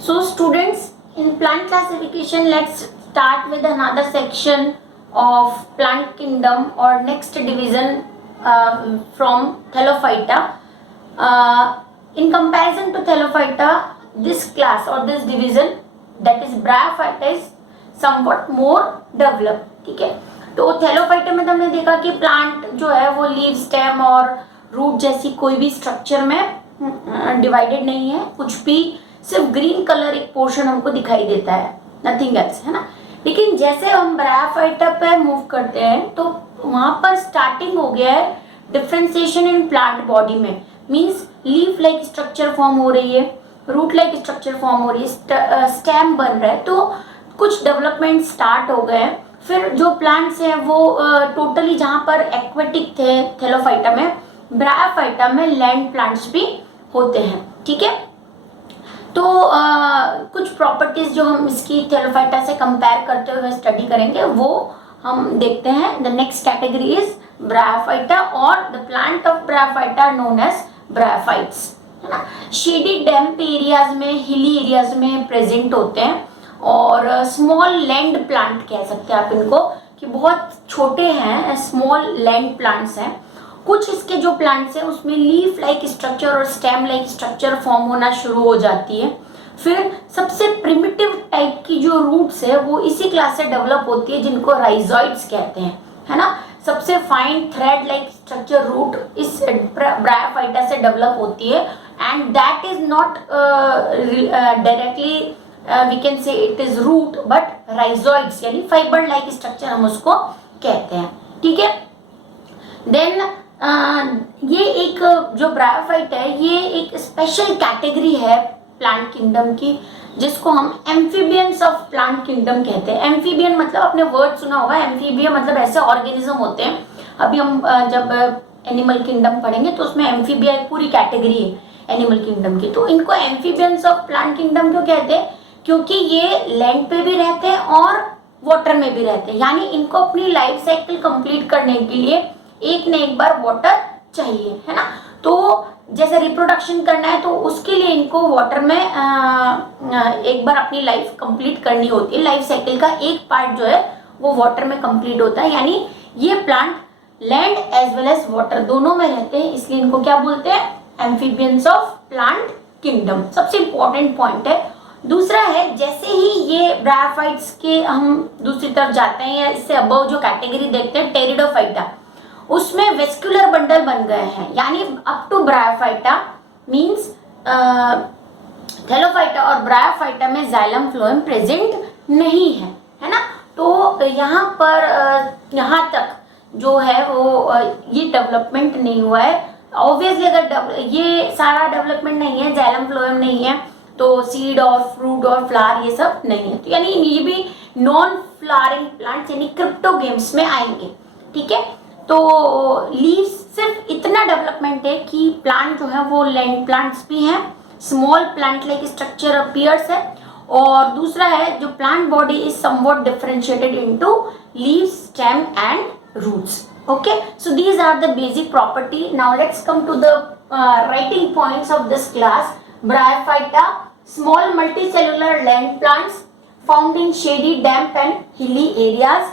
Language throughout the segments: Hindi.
So students, in plant classification, let's start with another section of plant kingdom or next division from Thallophyta. In comparison to Thallophyta, this class or this division, that is Bryophyta, is somewhat more developed. ठीक है, तो थैलोफाइटा में तो हमने देखा कि प्लांट जो है वो लीव, स्टेम और रूट जैसी कोई भी स्ट्रक्चर में डिवाइडेड नहीं है, कुछ भी, सिर्फ ग्रीन कलर एक पोर्शन हमको दिखाई देता है, नथिंग एल्स, है ना। लेकिन जैसे हम ब्रायोफाइटा पे मूव करते हैं तो वहां पर स्टार्टिंग हो गया है डिफरेंशिएशन इन प्लांट बॉडी में, means leaf like structure form हो रही है, रूट लाइक स्ट्रक्चर फॉर्म हो रही है, स्टेम बन रहा है, तो कुछ डेवलपमेंट स्टार्ट हो गए। फिर जो प्लांट्स हैं वो टोटली जहाँ पर एक्वेटिक थे थैलोफाइटा में, ब्रायोफाइटा में लैंड प्लांट्स भी होते हैं। ठीक है, तो कुछ प्रॉपर्टीज जो हम इसकी थैलोफाइटा से कंपेयर करते हुए स्टडी करेंगे वो हम देखते हैं। The next category is bryophyta और the plant of bryophyta known as bryophytes, है ना। शेडी डैम्प एरियाज में, हिली एरियाज में प्रेजेंट होते हैं और स्मॉल लैंड प्लांट कह सकते हैं आप इनको, कि बहुत छोटे हैं, स्मॉल लैंड प्लांट्स हैं। कुछ इसके जो प्लांट्स हैं उसमें लीफ लाइक स्ट्रक्चर और स्टेम लाइक स्ट्रक्चर फॉर्म होना शुरू हो जाती है। फिर सबसे प्रिमिटिव टाइप की जो रूट्स है वो इसी क्लास से डेवलप होती है, जिनको राइजॉइड्स कहते हैं, है ना। सबसे fine thread like structure root इस ब्रायोफाइटा से डेवलप होती है and that is not directly we can say it is root but rhizoids, यानी फाइबर लाइक स्ट्रक्चर हम उसको कहते हैं। ठीक है, देन ये एक जो ब्रायोफाइट है ये एक स्पेशल कैटेगरी है प्लांट किंगडम की, जिसको हम एम्फीबियंस ऑफ प्लांट किंगडम कहते हैं। एम्फीबियन मतलब आपने वर्ड सुना होगा, एम्फीबियन मतलब ऐसे ऑर्गेनिज्म होते हैं। अभी हम जब एनिमल किंगडम पढ़ेंगे तो उसमें एम्फीबिया एक पूरी कैटेगरी है एनिमल किंगडम की। तो इनको एम्फीबियंस ऑफ प्लांट किंगडम क्यों कहते हैं? क्योंकि ये लैंड पे भी रहते हैं और वाटर में भी रहते हैं, यानी इनको अपनी लाइफ साइकिल कंप्लीट करने के लिए एक न एक बार वाटर चाहिए, है ना। तो जैसे रिप्रोडक्शन करना है तो उसके लिए इनको वाटर में एक बार अपनी लाइफ कंप्लीट करनी होती है। लाइफ साइकिल का एक पार्ट जो है वो वाटर में कंप्लीट होता है, यानी ये plant land as well as water दोनों में रहते हैं, इसलिए इनको क्या बोलते हैं? Amphibians of plant kingdom. सबसे इंपॉर्टेंट पॉइंट है। दूसरा है, जैसे ही ये ब्रायोफाइट्स के हम दूसरी तरफ जाते हैं या इससे अबव जो कैटेगरी देखते हैं टेरिडोफाइटा, उसमें वेस्कुलर बंडल बन गए हैं, यानी up to bryophyta means thallophyta और ब्रायोफाइटा में जाइलम फ्लोएम प्रेजेंट नहीं है, है ना। तो यहाँ पर यहाँ तक जो है वो ये डेवलपमेंट नहीं हुआ है। ऑब्वियसली अगर ये सारा डेवलपमेंट नहीं है, जाइलम फ्लोएम नहीं है, तो सीड और फ्रूट और फ्लावर ये सब नहीं है, तो यानी ये भी नॉन फ्लावरिंग प्लांट्स यानी क्रिप्टोगेम्स में आएंगे। ठीक है, तो लीव्स सिर्फ इतना डेवलपमेंट है कि प्लांट जो है वो लैंड प्लांट्स भी हैं, small plant like structure appears है, और दूसरा है जो plant body is somewhat differentiated into leaves, stem and roots. Okay, so these are the basic property. Now let's come to the writing points of this class. Bryophyta, small multicellular land plants found in shady, damp and hilly areas.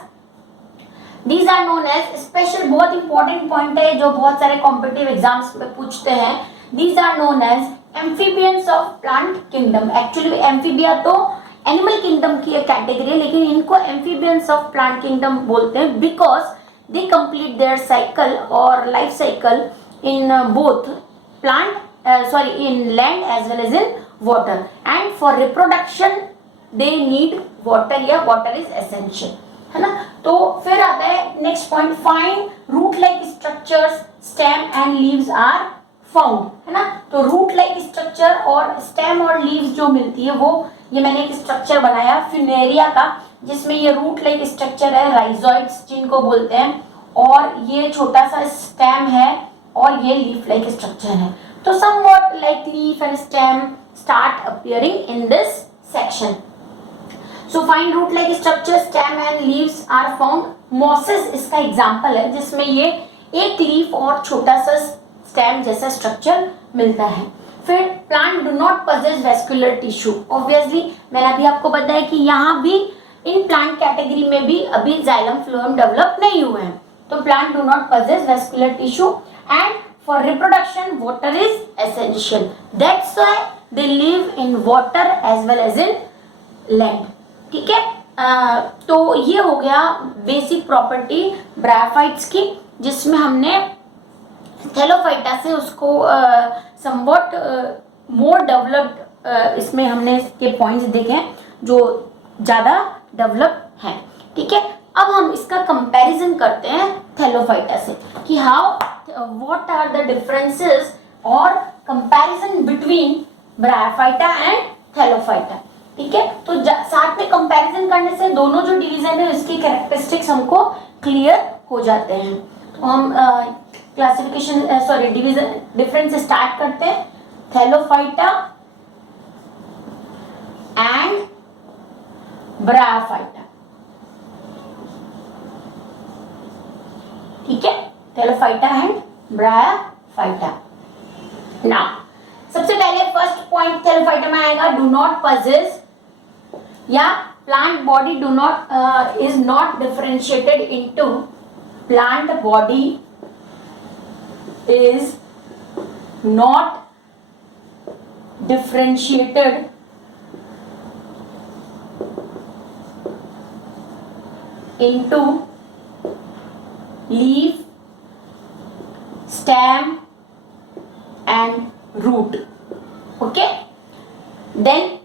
These are known as special, बहुत important point है जो बहुत सारे competitive exams में पूछते हैं। These are known as amphibians of plant kingdom. Actually amphibia तो animal kingdom की एक category है, लेकिन इनको amphibians of plant kingdom बोलते हैं because they complete their cycle or life cycle in both plant in land as well as in water, and for reproduction they need water या water is essential, है ना। तो फिर आता है next point, find root like structures, stem and leaves are found, है ना। तो रूट लाइक स्ट्रक्चर और स्टेम और लीव्स जो मिलती है वो, ये मैंने एक स्ट्रक्चर बनाया फ्यूनेरिया का जिसमें ये रूट लाइक स्ट्रक्चर है, राइजॉइड्स जिनको बोलते हैं, और ये छोटा सा स्टेम है और ये लीफ लाइक स्ट्रक्चर है। तो somewhat like leaf and stem start appearing in this section. So find root like structure, stem and leaves are found. Mosses इसका एग्जाम्पल है जिसमें ये एक लीफ और छोटा सा स्टेम जैसा स्ट्रक्चर मिलता है। फिर plant do not possess vascular tissue, obviously मैंने अभी आपको बताया कि यहाँ भी इन प्लांट कैटेगरी में भी अभी जाइलम फ्लोएम डेवलप नहीं हुए हैं, तो plant do not possess vascular tissue and for reproduction water is essential, that's why they live in water as well as in land. ठीक है, तो ये हो गया बेसिक प्रॉपर्टी ब्रायोफाइट्स की, जिसमें हमने थैलोफाइटा से उसको समवॉट मोर डेवलप्ड इसमें हमने इसके पॉइंट्स देखे हैं जो ज़्यादा डेवलप हैं। ठीक है, अब हम इसका कंपैरिजन करते हैं थैलोफाइटा से कि how what are the differences और comparison between bryophyta and thallophyta. ठीक है, तो साथ में कंपैरिजन करने से दोनों जो डिवीजन है उसकी कैरेक्टरिस्टिक्स हमको क्लियर हो जाते हैं। तो हम classification sorry division difference start करते हैं, थैलोफाइटा एंड ब्रायोफाइटा। ठीक है, थैलोफाइटा एंड ब्रायोफाइटा। नाउ सबसे पहले फर्स्ट पॉइंट थैलोफाइटा में आएगा, डू नॉट पजेस या plant body do not is not differentiated into, plant body is not differentiated into leaf, stem and root. Okay, then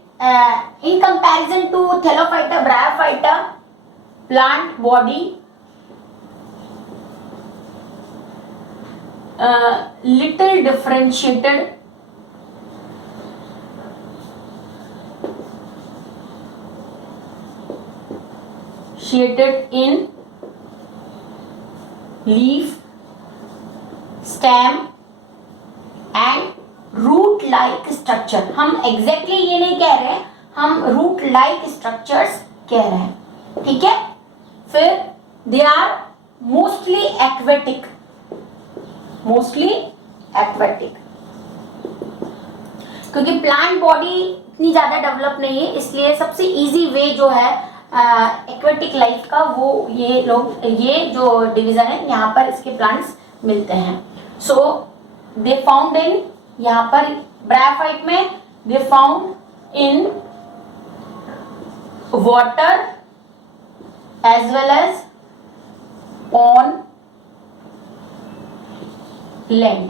in comparison to thellophyta, bryophyta, plant body little differentiated in leaf, stem and root like structure। हम exactly ये नहीं कह रहे हैं, हम root like structures कह रहे हैं। ठीक है, फिर they are mostly aquatic, क्योंकि प्लांट बॉडी इतनी ज़्यादा डेवलप नहीं है, इसलिए सबसे इजी वे जो है एक्वेटिक लाइफ का वो ये जो डिवीजन है यहाँ पर इसके प्लांट्स मिलते हैं। सो दे फाउंड इन, यहाँ पर ब्रायोफाइट में they found in water as well as on land.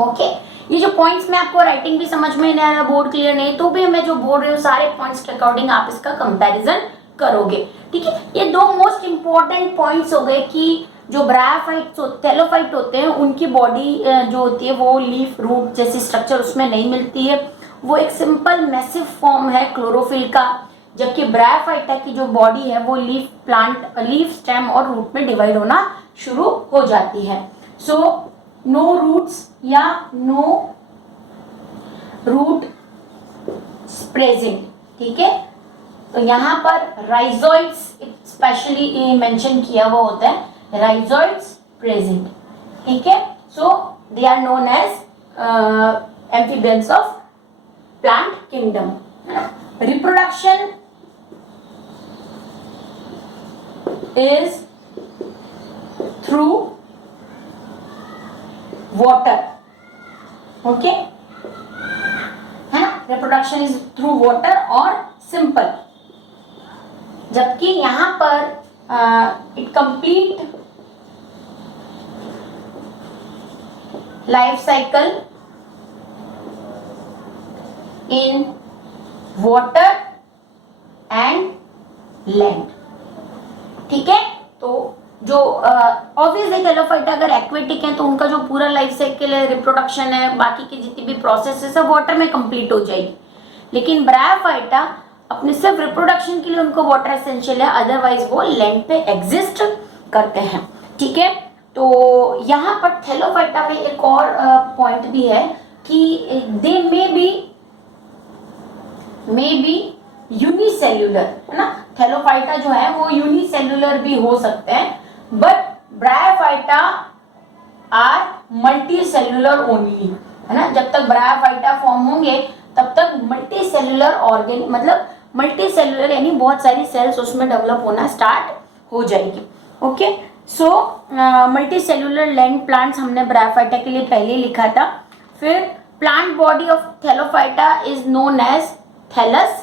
Okay, ये जो पॉइंट्स मैं आपको राइटिंग भी समझ में नहीं आ रहा, बोर्ड क्लियर नहीं, तो भी मैं जो बोल रही हूँ सारे पॉइंट्स के अकॉर्डिंग आप इसका कंपैरिजन करोगे। ठीक है, ये दो मोस्ट इंपॉर्टेंट पॉइंट्स हो गए कि जो ब्रायोफाइट्स थैलोफाइट होते हैं उनकी बॉडी जो होती है वो लीफ रूट जैसी स्ट्रक्चर उसमें नहीं मिलती है, वो एक सिंपल मैसिव फॉर्म है क्लोरोफिल का, जबकि ब्रायोफाइटा की जो बॉडी है वो लीफ स्टेम और रूट में डिवाइड होना शुरू हो जाती है। सो नो रूट्स या नो रूट प्रेजेंट। ठीक है, तो यहाँ पर राइजोइड्स स्पेशली मेंशन किया हुआ होता है, राइजोइड्स प्रेजेंट। ठीक है, so they are known as amphibians of plant kingdom. Reproduction is through water. Okay, है ना, रिप्रोडक्शन इज थ्रू वाटर और सिंपल, जबकि यहां पर it complete life cycle in water and land. ठीक है, तो जो ऑब्वियसली थैलोफाइटा अगर एक्वेटिक है तो उनका जो पूरा लाइफ साइकिल है, रिप्रोडक्शन है, बाकी की जितनी भी प्रोसेस है सब वाटर में कंप्लीट हो जाएगी, लेकिन ब्रायोफाइटा अपने सिर्फ रिप्रोडक्शन के लिए उनको वाटर एसेंशियल है, अदरवाइज वो लैंड पे एग्जिस्ट करते हैं। ठीक है, तो यहाँ पर थैलोफाइटा में एक और पॉइंट भी है कि दे मे बी यूनिसेल्युलर, है ना, थैलोफाइटा जो है वो यूनिसेल्युलर भी हो सकते हैं, but bryophyta are multicellular only. है ना। जब तक ब्रायोफाइटा फॉर्म होंगे तब तक मल्टी सेलुलर ऑर्गेन मतलब मल्टी सेलुलर यानी बहुत सारी सेल्स उसमें डेवलप होना स्टार्ट हो जाएगी। Okay, so multicellular land plants हमने ब्रायोफाइटा के लिए पहले ही लिखा था। फिर plant body of thallophyta is known as thallus,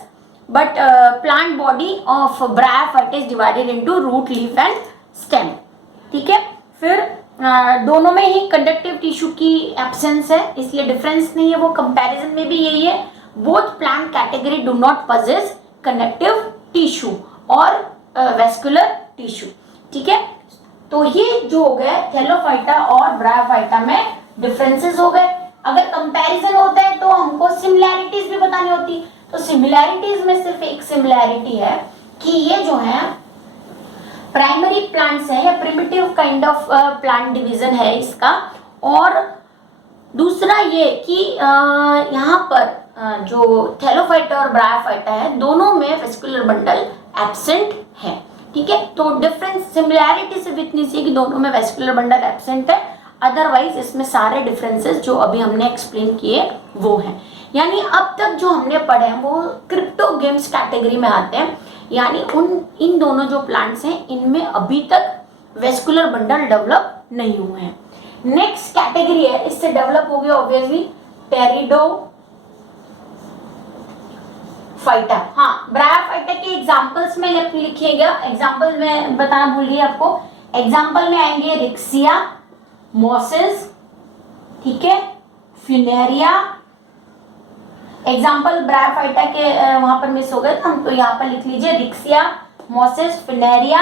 but plant body of bryophyta is divided into root, leaf and stem. ठीक है, फिर दोनों में ही कंडक्टिव टिश्यू की एब्सेंस है, इसलिए डिफरेंस नहीं है, वो कंपैरिजन में भी यही है। Both plant category do not possess connective tissue और वेस्कुलर टिश्यू। ठीक है, तो ये जो हो गए थैलोफाइटा और ब्रायोफाइटा में डिफरेंसेस हो गए। अगर कंपैरिजन होता है तो हमको सिमिलैरिटीज भी बतानी होती। तो सिमिलैरिटीज में सिर्फ एक सिमिलैरिटी है कि ये जो है प्राइमरी प्लांट्स है या primitive kind of plant division है इसका। और दूसरा ये कि यहाँ पर जो थैलोफाइटा और ब्रायोफाइटा है दोनों में वेस्कुलर बंडल एब्सेंट है। ठीक है, तो डिफरेंस सिमिलैरिटी सिर्फ इतनी सी कि दोनों में वेस्कुलर बंडल एब्सेंट है, अदरवाइज इसमें सारे डिफरेंसेस जो अभी हमने एक्सप्लेन किए वो हैं। यानी अब तक जो हमने पढ़े हैं वो क्रिप्टोगेम्स कैटेगरी में आते हैं, यानी इन दोनों जो प्लांट्स हैं इनमें अभी तक वेस्कुलर बंडल डेवलप नहीं हुए हैं। नेक्स्ट कैटेगरी है, इससे डेवलप हो गया ऑब्वियसली टेरिडोफाइटा। हाँ, ब्रायोफाइटा के एग्जांपल्स में लिखिएगा, एग्जांपल में बताना भूल गई आपको। एग्जांपल में आएंगे रिक्सिया, मॉसेस, ठीक है, फ्यूनेरिया। एग्जाम्पल ब्रायोफाइटा के वहां पर मिस हो गए तो हम तो यहाँ पर लिख लीजिए रिक्सिया, मॉसेस, फ्यूनेरिया।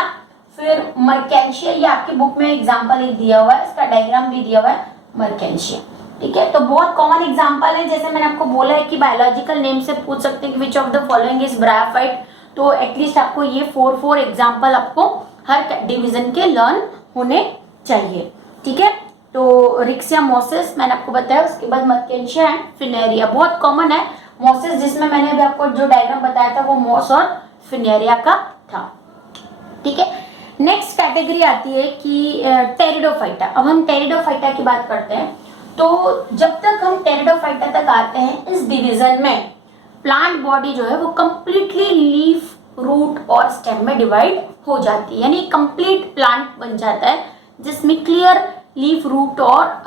फिर मर्केंशिया, ये आपकी बुक में एग्जाम्पल एक दिया हुआ है, इसका डायग्राम भी दिया हुआ है, मर्केंशिया। ठीक है, तो बहुत कॉमन एग्जाम्पल है। जैसे मैंने आपको बोला है कि बायोलॉजिकल नेम से पूछ सकते हैं कि which of the following is bryophyte, तो एटलीस्ट आपको ये 4 एग्जाम्पल आपको हर डिवीजन के लर्न होने चाहिए। ठीक है, तो रिक्सिया, मॉसेस मैंने आपको बताया, उसके बाद मर्केंशिया एंड फिनेरिया। बहुत कॉमन है मॉसेस, जिसमें मैंने अभी आपको जो डायग्राम बताया था वो मॉस और फिनेरिया का था। ठीक है, नेक्स्ट कैटेगरी आती है कि टेरिडोफाइटा। अब हम टेरिडोफाइटा की बात करते हैं। तो जब तक हम टेरिडोफाइटा तक आते हैं इस डिवीजन में प्लांट बॉडी जो है वो कंप्लीटली लीफ, रूट और स्टेम में डिवाइड हो जाती है, यानी कंप्लीट प्लांट बन जाता है जिसमें क्लियर लीफ, रूट और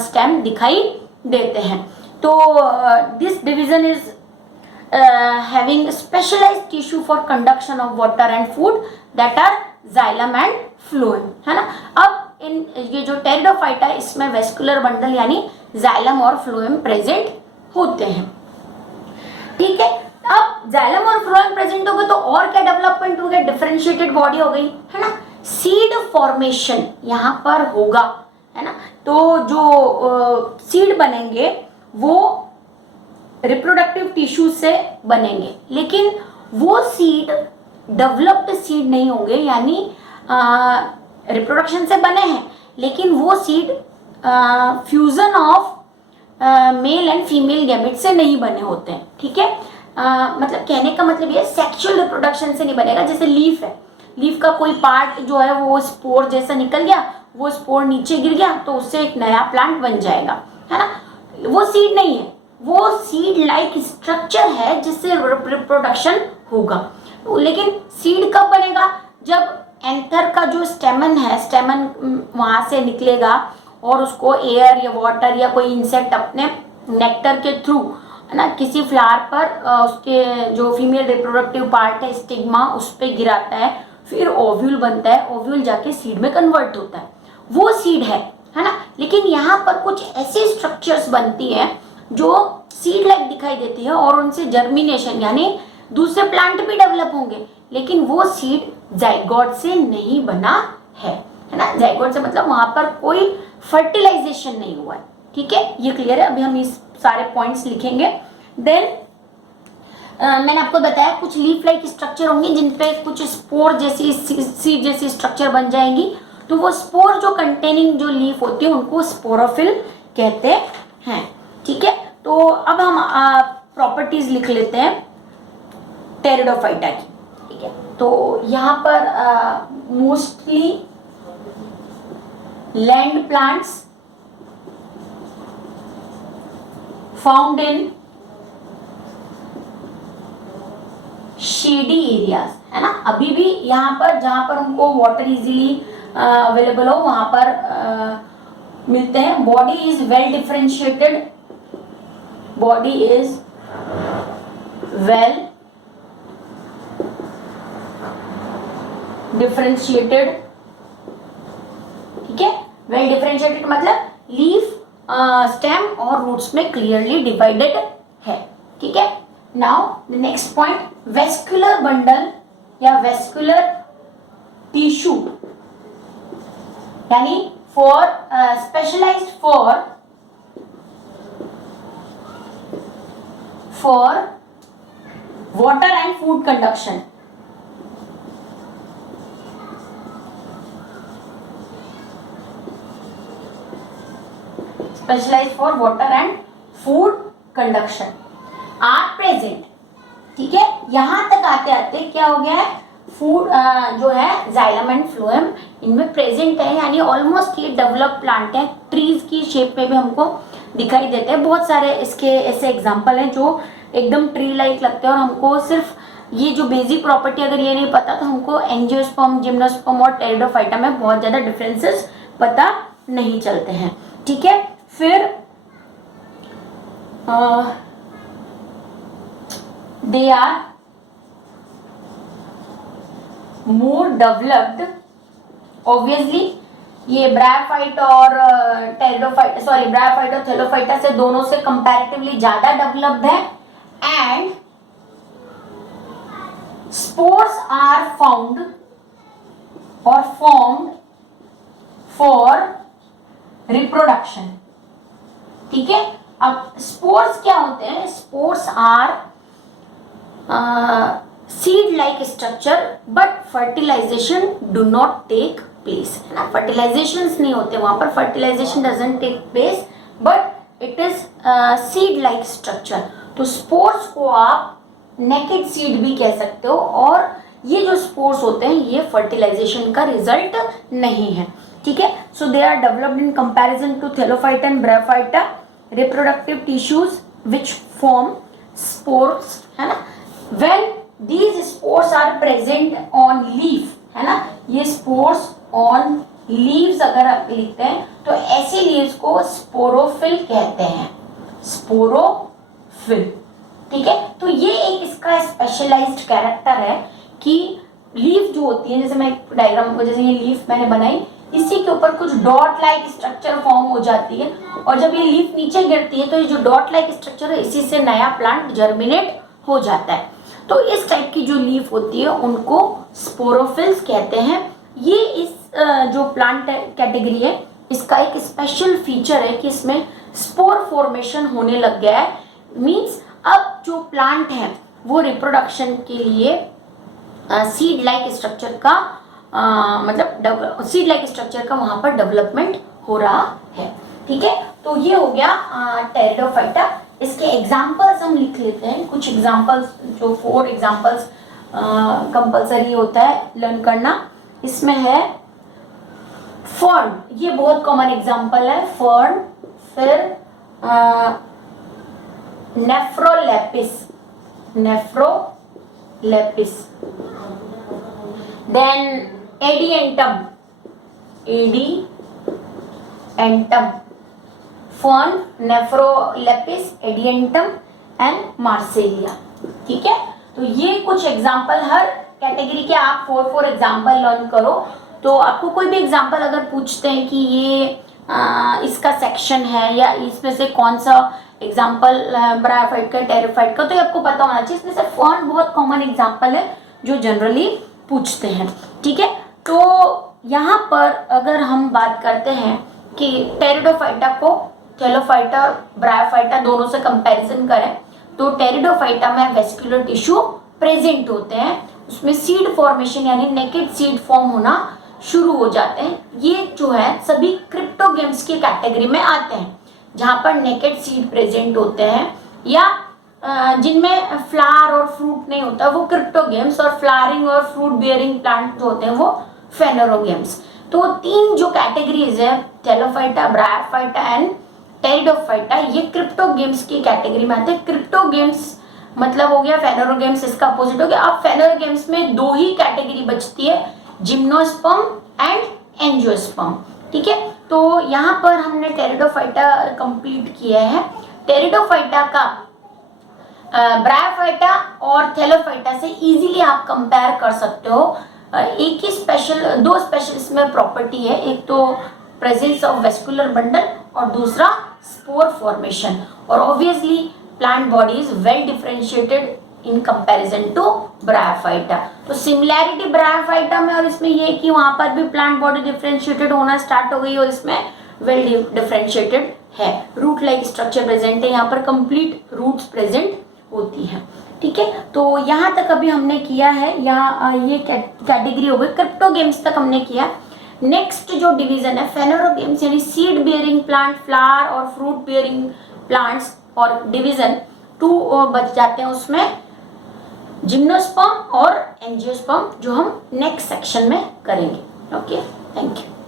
स्टेम दिखाई देते हैं। तो this division is having specialized tissue for conduction of water and food that are xylem and phloem, है ना। अब इन ये जो टेरिडोफाइटा इसमें वेस्कुलर बंडल यानी xylem और phloem प्रेजेंट होते हैं। ठीक है, अब xylem और phloem प्रेजेंट हो गए तो और क्या डेवलपमेंट हो गया, डिफरेंशिएटेड बॉडी हो गई, है ना। सीड फॉर्मेशन यहाँ पर होगा, है ना। तो जो सीड बनेंगे वो रिप्रोडक्टिव टिश्यू से बनेंगे, लेकिन वो सीड डेवलप्ड सीड नहीं होंगे, यानी रिप्रोडक्शन से बने हैं लेकिन वो seed fusion of male and female gamete से नहीं बने होते हैं। ठीक है, मतलब कहने का मतलब ये सेक्सुअल रिप्रोडक्शन से नहीं बनेगा। जैसे लीफ है, लीफ का कोई पार्ट जो है वो स्पोर जैसा निकल गया, वो स्पोर नीचे गिर गया तो उससे एक नया प्लांट बन जाएगा, है ना। वो सीड नहीं है, वो सीड लाइक स्ट्रक्चर है जिससे रिप्रोडक्शन होगा। लेकिन सीड कब बनेगा, जब एंथर का जो स्टेमन है, स्टेमन वहां से निकलेगा और उसको एयर या वाटर या कोई इंसेक्ट अपने नेक्टर के थ्रू, है ना, किसी फ्लावर पर उसके जो फीमेल रिप्रोडक्टिव पार्ट है स्टिग्मा उस पर गिराता है, फिर ओव्यूल बनता है, ओव्यूल जाके सीड में कन्वर्ट होता है, वो सीड है ना। लेकिन यहाँ पर कुछ ऐसी स्ट्रक्चर्स बनती हैं जो सीड लाइक दिखाई देती है और उनसे जर्मिनेशन यानी दूसरे प्लांट भी डेवलप होंगे, लेकिन वो सीड जाइगोट से नहीं बना है ना। जाइगोट से मतलब वहां पर कोई फर्टिलाइजेशन नहीं हुआ है। ठीक है, ये क्लियर है। अभी हम इस सारे पॉइंट्स लिखेंगे। देन मैंने आपको बताया कुछ लीफ लाइक स्ट्रक्चर होंगे जिन पे कुछ स्पोर जैसी सीड जैसी स्ट्रक्चर बन जाएंगी, तो वो स्पोर जो कंटेनिंग जो लीफ होती है उनको स्पोरोफिल कहते हैं। ठीक है, तो अब हम प्रॉपर्टीज लिख लेते हैं टेरिडोफाइटा की। ठीक है, तो यहाँ पर mostly land plants found in shady areas, है ना। अभी भी यहाँ पर जहां पर उनको वाटर इजीली अवेलेबल हो वहां पर मिलते हैं। Body is well differentiated, body is well differentiated, ठीक है। वेल डिफरेंशिएटेड मतलब लीफ, स्टेम और रूट्स में क्लियरली डिवाइडेड है, ठीक है। Now the next point, vascular bundle या वेस्कुलर टिश्यू, यानी for specialized for water and food conduction, specialized for water and food conduction are present, ठीक है। यहां तक आते आते क्या हो गया है, फूड जो है जाइलम एंड फ्लोएम इनमें प्रेजेंट है, यानी ऑलमोस्ट ये डेवलप प्लांट है। ट्रीज की शेप में भी हमको दिखाई देते हैं। बहुत सारे इसके ऐसे एग्जांपल हैं जो एकदम ट्री लाइक लगते हैं और हमको सिर्फ ये जो बेसिक प्रॉपर्टी अगर ये नहीं पता तो हमको एंजियोस्पर्म, जिम्नोस्पर्म और टेरिडोफाइटा में बहुत ज्यादा डिफरेंसेस पता नहीं चलते हैं, ठीक है। फिर they are more developed, obviously ये ब्रायोफाइट और टेरिडोफाइट, सॉरी ब्रायोफाइट और थैलोफाइटा से दोनों से कंपैरेटिवली ज्यादा डेवलप्ड है। एंड स्पोर्स आर फाउंड और फॉर्म्ड फॉर रिप्रोडक्शन, ठीक है। अब स्पोर्स क्या होते हैं, spores are seed like structure but fertilization do not take place, है ना। फर्टिलाइजेशन नहीं होते वहां पर, fertilization doesn't take place but it is seed like structure. तो स्पोर्स को आप नेकेड सीड भी कह सकते हो, और ये जो स्पोर्स होते हैं ये फर्टिलाइजेशन का रिजल्ट नहीं है, ठीक है। So they are developed in comparison to thallophyta and bryophyta reproductive tissues which form spores, है ना। When these spores are present on leaf, है ना, ये स्पोर्स ऑन लीव्स अगर आप लिखते हैं तो ऐसे लीव्स को स्पोरोफिल कहते हैं, स्पोरोफिल, ठीक है। तो ये एक इसका स्पेशलाइज्ड कैरेक्टर है कि लीफ जो होती है, जैसे मैं एक डायग्राम को, जैसे ये लीफ मैंने बनाई, इसी के ऊपर कुछ डॉट लाइक स्ट्रक्चर फॉर्म हो जाती है, और जब ये लीफ नीचे गिरती है तो ये जो डॉट लाइक स्ट्रक्चर है इसी से नया प्लांट जर्मिनेट हो जाता है। तो इस टाइप की जो लीफ होती है उनको स्पोरोफिल्स कहते हैं। ये इस जो प्लांट कैटेगरी है इसका एक स्पेशल फीचर है कि इसमें स्पोर फॉर्मेशन होने लग गया है। मींस अब जो प्लांट है वो रिप्रोडक्शन के लिए सीड लाइक स्ट्रक्चर का मतलब सीड लाइक स्ट्रक्चर का वहां पर डेवलपमेंट हो रहा है, ठीक है। तो ये हो गया टेरिडोफाइटा। इसके एग्जांपल्स हम लिख लेते हैं, कुछ एग्जांपल्स जो 4 एग्जांपल्स कंपलसरी होता है लर्न करना। इसमें है फर्न, ये बहुत कॉमन एग्जांपल है फर्न। फिर nephrolepis, nephrolepis, then adiantum, adiantum, fern, nephrolepis, adiantum and marsilea, ठीक है। तो ये कुछ एग्जांपल हर कैटेगरी के आप 4 एग्जांपल लर्न करो। तो आपको कोई भी एग्जांपल अगर पूछते हैं कि ये इसका सेक्शन है या इसमें से कौन सा एग्जांपल ब्रायोफाइट का, टेरिडोफाइट का, तो ये आपको पता होना चाहिए। इसमें से फर्न बहुत कॉमन एग्जांपल है जो जनरली पूछते हैं, ठीक है। तो यहाँ पर अगर हम बात करते हैं कि टेरिडोफाइटा को थैलोफाइटा और ब्रायोफाइटा दोनों से कंपैरिजन करें तो टेरिडोफाइटा में वेस्कुलर टिश्यू प्रेजेंट होते हैं, उसमें सीड फॉर्मेशन यानी नेकेड सीड फॉर्म होना शुरू हो जाते हैं। ये जो है सभी क्रिप्टोगेम्स की कैटेगरी में आते हैं जहाँ पर नेकेड सीड प्रेजेंट होते हैं, या जिनमें फ्लावर और फ्रूट नहीं होता वो क्रिप्टोगेम्स, और फ्लावरिंग और फ्रूट बियरिंग प्लांट जो होते हैं वो फेनोरोगेम्स। तो 3 जो कैटेगरीज है थैलोफाइटा, ब्रायोफाइटा एंड टेरिडोफाइटा, ये क्रिप्टोगेम्स की कैटेगरी में आते हैं। क्रिप्टोगेम्स मतलब हो गया फेनोरोगेम्स, इसका अपोजिट हो गया। अब फेनोरोगेम्स में दो ही कैटेगरी बचती है, जिम्नोस्पर्म एंड एंजियोस्पर्म, ठीक है। तो यहाँ पर हमने टेरिडोफाइटा कंप्लीट किया है। टेरिडोफाइटा का ब्रायोफाइटा और थैलोफाइटा से इजीली आप कंपेयर कर सकते हो। एक ही दो स्पेशल इसमें प्रॉपर्टी है, एक तो प्रेजेंस ऑफ वेस्कुलर बंडल और दूसरा स्पोर फॉर्मेशन। और obviously plant body is well differentiated in comparison to bryophyta. तो सिमिलैरिटी ब्रायोफाइटा में और इसमें ये है कि वहां पर भी प्लांट बॉडी डिफरेंशिएटेड होना स्टार्ट हो गई और इसमें वेल डिफरेंशिएटेड है। रूट लाइक स्ट्रक्चर प्रेजेंट है, यहाँ पर कंप्लीट रूट्स प्रेजेंट होती है, ठीक है। तो यहाँ तक अभी हमने किया है, यहाँ ये कैटेगरी हो गई, क्रिप्टोगेम्स तक हमने किया। नेक्स्ट जो डिवीजन है फेनोरोगेम्स यानी सीड बियरिंग प्लांट, फ्लावर और फ्रूट बियरिंग प्लांट्स, और डिवीजन 2 बच जाते हैं उसमें, जिम्नोस्पर्म और एंजियोस्पर्म, जो हम नेक्स्ट सेक्शन में करेंगे। Okay, thank you.